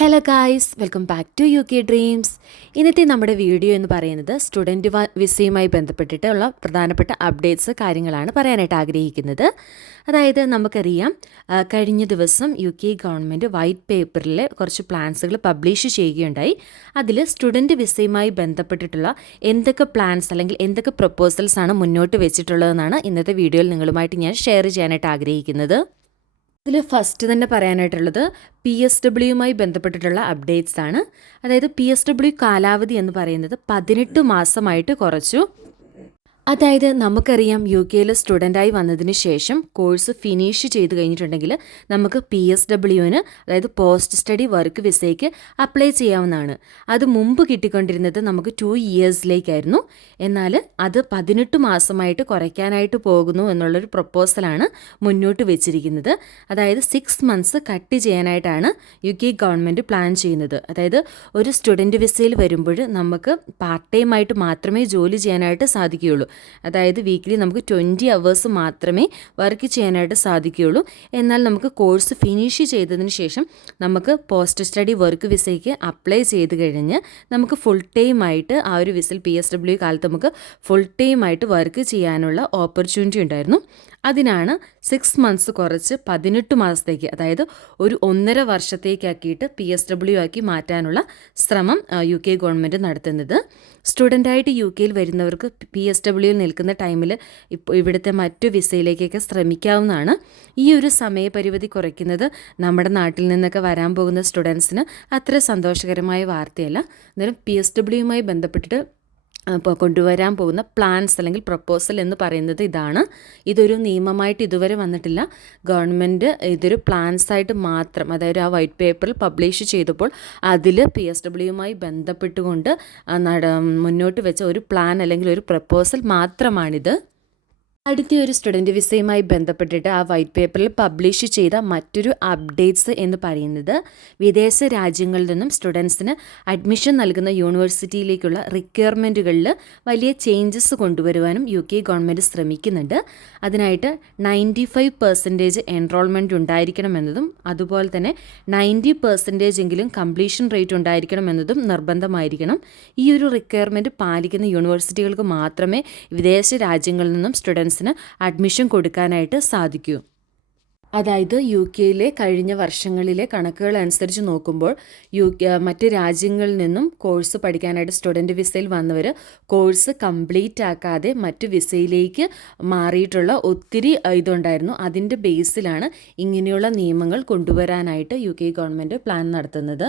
Hello guys welcome back to U K dreams ഇന്നത്തെ നമ്മുടെ video എന്ന് പറയുന്നത് സ്റ്റുഡന്റ് വിസയുമായി ബന്ധപ്പെട്ടിട്ടുള്ള പ്രധാനപ്പെട്ട അപ്ഡേറ്റ്സ് കാര്യങ്ങളാണ് പറയാനായിട്ട് ആഗ്രഹിക്കുന്നത്. അതായത് നമുക്കറിയാം കഴിഞ്ഞ ദിവസം യു കെ ഗവൺമെന്റ് വൈറ്റ് പേപ്പറിൽ കുറച്ച് പ്ലാൻസുകൾ പബ്ലിഷ് ചെയ്യുകയുണ്ടായി. അതിൽ സ്റ്റുഡന്റ് വിസയുമായി ബന്ധപ്പെട്ടിട്ടുള്ള എന്തൊക്കെ പ്ലാൻസ് അല്ലെങ്കിൽ എന്തൊക്കെ പ്രപ്പോസൽസ് ആണ് മുന്നോട്ട് വെച്ചിട്ടുള്ളതെന്നാണ് ഇന്നത്തെ വീഡിയോയിൽ നിങ്ങളുമായിട്ട് ഞാൻ ഷെയർ ചെയ്യാനായിട്ട് ആഗ്രഹിക്കുന്നത്. ഇതിൽ ഫസ്റ്റ് തന്നെ പറയാനായിട്ടുള്ളത് പി എസ് ഡബ്ല്യുമായി ബന്ധപ്പെട്ടിട്ടുള്ള അപ്ഡേറ്റ്സ് ആണ്. അതായത് പി എസ് ഡബ്ല്യു കാലാവധി എന്ന് പറയുന്നത് പതിനെട്ട് മാസമായിട്ട് കുറച്ചു. അതായത് നമുക്കറിയാം യു കെയിൽ സ്റ്റുഡന്റായി വന്നതിന് ശേഷം കോഴ്സ് ഫിനിഷ് ചെയ്ത് കഴിഞ്ഞിട്ടുണ്ടെങ്കിൽ നമുക്ക് പി എസ് ഡബ്ല്യുവിന് അതായത് പോസ്റ്റ് സ്റ്റഡി വർക്ക് വിസയ്ക്ക് അപ്ലൈ ചെയ്യാവുന്നതാണ്. അത് മുമ്പ് കിട്ടിക്കൊണ്ടിരുന്നത് നമുക്ക് ടു ഇയേഴ്സിലേക്കായിരുന്നു. എന്നാൽ അത് പതിനെട്ട് മാസമായിട്ട് കുറയ്ക്കാനായിട്ട് പോകുന്നു എന്നുള്ളൊരു പ്രപ്പോസലാണ് മുന്നോട്ട് വെച്ചിരിക്കുന്നത്. അതായത് സിക്സ് മന്ത്സ് കട്ട് ചെയ്യാനായിട്ടാണ് യു കെ ഗവൺമെന്റ് പ്ലാൻ ചെയ്യുന്നത്. അതായത് ഒരു സ്റ്റുഡന്റ് വിസയിൽ വരുമ്പോൾ നമുക്ക് പാർട്ട് ടൈം ആയിട്ട് മാത്രമേ ജോലി ചെയ്യാനായിട്ട് സാധിക്കുകയുള്ളൂ. അതായത് വീക്കിലി നമുക്ക് ട്വന്റി അവേഴ്സ് മാത്രമേ വർക്ക് ചെയ്യാനായിട്ട് സാധിക്കുകയുള്ളൂ. എന്നാൽ നമുക്ക് കോഴ്സ് ഫിനിഷ് ചെയ്തതിന് ശേഷം നമുക്ക് പോസ്റ്റ് സ്റ്റഡി വർക്ക് വിസയ്ക്ക് അപ്ലൈ ചെയ്ത് കഴിഞ്ഞ് നമുക്ക് ഫുൾ ടൈം ആയിട്ട് ആ ഒരു വിസിൽ പി എസ് ഡബ്ല്യു കാലത്ത് നമുക്ക് ഫുൾ ടൈം ആയിട്ട് വർക്ക് ചെയ്യാനുള്ള ഓപ്പർച്യൂണിറ്റി ഉണ്ടായിരുന്നു. അതിനാണ് സിക്സ് മന്ത്സ് കുറച്ച് പതിനെട്ട് മാസത്തേക്ക് അതായത് ഒരു ഒന്നര വർഷത്തേക്കാക്കിയിട്ട് പി എസ് ഡബ്ല്യു ആക്കി മാറ്റാനുള്ള ശ്രമം യു കെ ഗവൺമെന്റ് നടത്തുന്നത്. സ്റ്റുഡന്റായിട്ട് യു കെയിൽ വരുന്നവർക്ക് പി എസ് ഡബ്ല്യുയിൽ നിൽക്കുന്ന ടൈമിൽ ഇപ്പോൾ ഇവിടുത്തെ മറ്റു വിസയിലേക്കൊക്കെ ശ്രമിക്കാവുന്നതാണ്. ഈ ഒരു സമയപരിധി കുറയ്ക്കുന്നത് നമ്മുടെ നാട്ടിൽ നിന്നൊക്കെ വരാൻ പോകുന്ന സ്റ്റുഡൻസിന് അത്ര സന്തോഷകരമായ വാർത്തയല്ല. അന്നേരം പി എസ് ഡബ്ല്യുമായി ബന്ധപ്പെട്ടിട്ട് അപ്പോൾ കൊണ്ടുവരാൻ പോകുന്ന പ്ലാൻസ് അല്ലെങ്കിൽ പ്രപ്പോസൽ എന്ന് പറയുന്നത് ഇതാണ്. ഇതൊരു നിയമമായിട്ട് ഇതുവരെ വന്നിട്ടില്ല. ഗവൺമെന്റ് ഇതൊരു പ്ലാൻസ് ആയിട്ട് മാത്രം അതായത് ആ വൈറ്റ് പേപ്പറിൽ പബ്ലിഷ് ചെയ്തപ്പോൾ അതിൽ പി എസ് ഡബ്ല്യുമായി ബന്ധപ്പെട്ടുകൊണ്ട് നട മുന്നോട്ട് വെച്ച ഒരു പ്ലാൻ അല്ലെങ്കിൽ ഒരു പ്രപ്പോസൽ മാത്രമാണിത്. അടുത്ത ഒരു സ്റ്റുഡന്റ് വിസയുമായി ബന്ധപ്പെട്ടിട്ട് ആ വൈറ്റ് പേപ്പറിൽ പബ്ലിഷ് ചെയ്ത മറ്റൊരു അപ്ഡേറ്റ്സ് എന്ന് പറയുന്നത് വിദേശ രാജ്യങ്ങളിൽ നിന്നും സ്റ്റുഡൻസിന് അഡ്മിഷൻ നൽകുന്ന യൂണിവേഴ്സിറ്റിയിലേക്കുള്ള റിക്വയർമെന്റുകളിൽ വലിയ ചേഞ്ചസ് കൊണ്ടുവരുവാനും യു കെ ഗവൺമെന്റ് ശ്രമിക്കുന്നുണ്ട്. അതിനായിട്ട് നയന്റി ഫൈവ് പെർസെന്റേജ് എൻറോൾമെന്റ് ഉണ്ടായിരിക്കണമെന്നതും അതുപോലെ തന്നെ നയന്റി പെർസെന്റേജ് എങ്കിലും കംപ്ലീഷൻ റേറ്റ് ഉണ്ടായിരിക്കണമെന്നതും നിർബന്ധമായിരിക്കണം. ഈ ഒരു റിക്വയർമെന്റ് പാലിക്കുന്ന യൂണിവേഴ്സിറ്റികൾക്ക് മാത്രമേ വിദേശ രാജ്യങ്ങളിൽ നിന്നും സ്റ്റുഡൻസിന് അഡ്മിഷൻ കൊടുക്കാനായിട്ട് സാധിക്കൂ. അതായത് യു കെയിലെ കഴിഞ്ഞ വർഷങ്ങളിലെ കണക്കുകൾ അനുസരിച്ച് നോക്കുമ്പോൾ യു മറ്റ് രാജ്യങ്ങളിൽ നിന്നും കോഴ്സ് പഠിക്കാനായിട്ട് സ്റ്റുഡന്റ് വിസയിൽ വന്നവർ കോഴ്സ് കംപ്ലീറ്റ് ആക്കാതെ മറ്റ് വിസയിലേക്ക് മാറിയിട്ടുള്ള ഒത്തിരി ഇതുണ്ടായിരുന്നു. അതിന്റെ ബേസിലാണ് ഇങ്ങനെയുള്ള നിയമങ്ങൾ കൊണ്ടുവരാനായിട്ട് യു കെ ഗവൺമെന്റ് പ്ലാൻ നടത്തുന്നത്.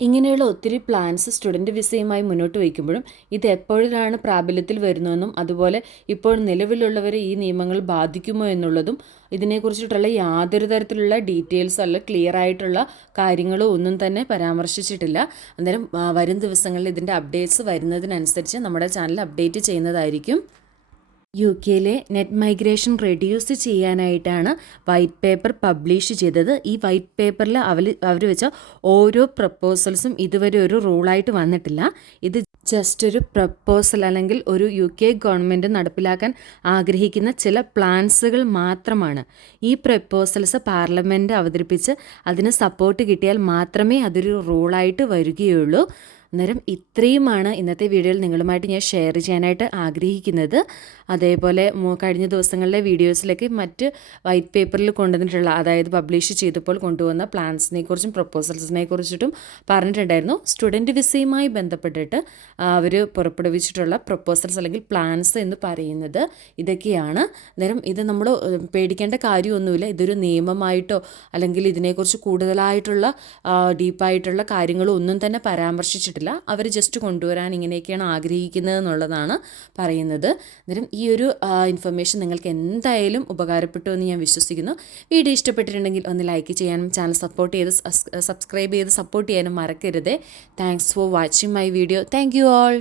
ഇങ്ങനെയുള്ള ഒത്തിരി പ്ലാൻസ് സ്റ്റുഡന്റ് വിസയുമായി മുന്നോട്ട് വയ്ക്കുമ്പോഴും ഇത് എപ്പോഴാണ് പ്രാബല്യത്തിൽ വരുന്നതെന്നും അതുപോലെ ഇപ്പോൾ നിലവിലുള്ളവരെ ഈ നിയമങ്ങൾ ബാധിക്കുമോ എന്നുള്ളതും ഇതിനെക്കുറിച്ചിട്ടുള്ള യാതൊരു തരത്തിലുള്ള ഡീറ്റെയിൽസോ അല്ല ക്ലിയർ ആയിട്ടുള്ള കാര്യങ്ങളോ ഒന്നും തന്നെ പരാമർശിച്ചിട്ടില്ല. അന്നേരം വരും ദിവസങ്ങളിൽ ഇതിന്റെ അപ്ഡേറ്റ്സ് വരുന്നതിനനുസരിച്ച് നമ്മുടെ ചാനൽ അപ്ഡേറ്റ് ചെയ്യുന്നതായിരിക്കും. യു കെയിലെ നെറ്റ് മൈഗ്രേഷൻ റെഡ്യൂസ് ചെയ്യാനായിട്ടാണ് വൈറ്റ് പേപ്പർ പബ്ലിഷ് ചെയ്തത്. ഈ വൈറ്റ് പേപ്പറിൽ അവർ അവർ വെച്ച ഓരോ പ്രപ്പോസൽസും ഇതുവരെ ഒരു റൂളായിട്ട് വന്നിട്ടില്ല. ഇത് ജസ്റ്റ് ഒരു പ്രപ്പോസൽ അല്ലെങ്കിൽ ഒരു യു കെ ഗവൺമെന്റ് നടപ്പിലാക്കാൻ ആഗ്രഹിക്കുന്ന ചില പ്ലാൻസുകൾ മാത്രമാണ്. ഈ പ്രപ്പോസൽസ് പാർലമെന്റ് അവതരിപ്പിച്ച് അതിന് സപ്പോർട്ട് കിട്ടിയാൽ മാത്രമേ അതൊരു റൂളായിട്ട് വരികയുള്ളൂ. അന്നേരം ഇത്രയുമാണ് ഇന്നത്തെ വീഡിയോയിൽ നിങ്ങളുമായിട്ട് ഞാൻ ഷെയർ ചെയ്യാനായിട്ട് ആഗ്രഹിക്കുന്നത്. അതേപോലെ കഴിഞ്ഞ ദിവസങ്ങളിലെ വീഡിയോസിലേക്ക് മറ്റ് വൈറ്റ് പേപ്പറിൽ കൊണ്ടുവന്നിട്ടുള്ള അതായത് പബ്ലിഷ് ചെയ്തപ്പോൾ കൊണ്ടുവന്ന പ്ലാൻസിനെ കുറിച്ചും പ്രപ്പോസൽസിനെ കുറിച്ചിട്ടും പറഞ്ഞിട്ടുണ്ടായിരുന്നു. സ്റ്റുഡന്റ് വിസയുമായി ബന്ധപ്പെട്ടിട്ട് അവർ പുറപ്പെടുവിച്ചിട്ടുള്ള പ്രപ്പോസൽസ് അല്ലെങ്കിൽ പ്ലാൻസ് എന്ന് പറയുന്നത് ഇതൊക്കെയാണ്. അന്നേരം ഇത് നമ്മൾ പേടിക്കേണ്ട കാര്യമൊന്നുമില്ല. ഇതൊരു നിയമമായിട്ടോ അല്ലെങ്കിൽ ഇതിനെക്കുറിച്ച് കൂടുതലായിട്ടുള്ള ഡീപ്പായിട്ടുള്ള കാര്യങ്ങളോ ഒന്നും തന്നെ പരാമർശിച്ചിട്ടില്ല അവർ ജസ്റ്റ് കൊണ്ടുവരാൻ ഇങ്ങനെയൊക്കെയാണ് ആഗ്രഹിക്കുന്നത് എന്നുള്ളതാണ് പറയുന്നത്. അന്നേരം ഈ ഒരു ഇൻഫർമേഷൻ നിങ്ങൾക്ക് എന്തായാലും ഉപകാരപ്പെട്ടു എന്ന് ഞാൻ വിശ്വസിക്കുന്നു. വീഡിയോ ഇഷ്ടപ്പെട്ടിട്ടുണ്ടെങ്കിൽ ഒന്ന് ലൈക്ക് ചെയ്യാനും ചാനൽ സപ്പോർട്ട് ചെയ്ത് സബ്സ്ക്രൈബ് ചെയ്ത് സപ്പോർട്ട് ചെയ്യാനും മറക്കരുത്. Thanks for watching my video thank you all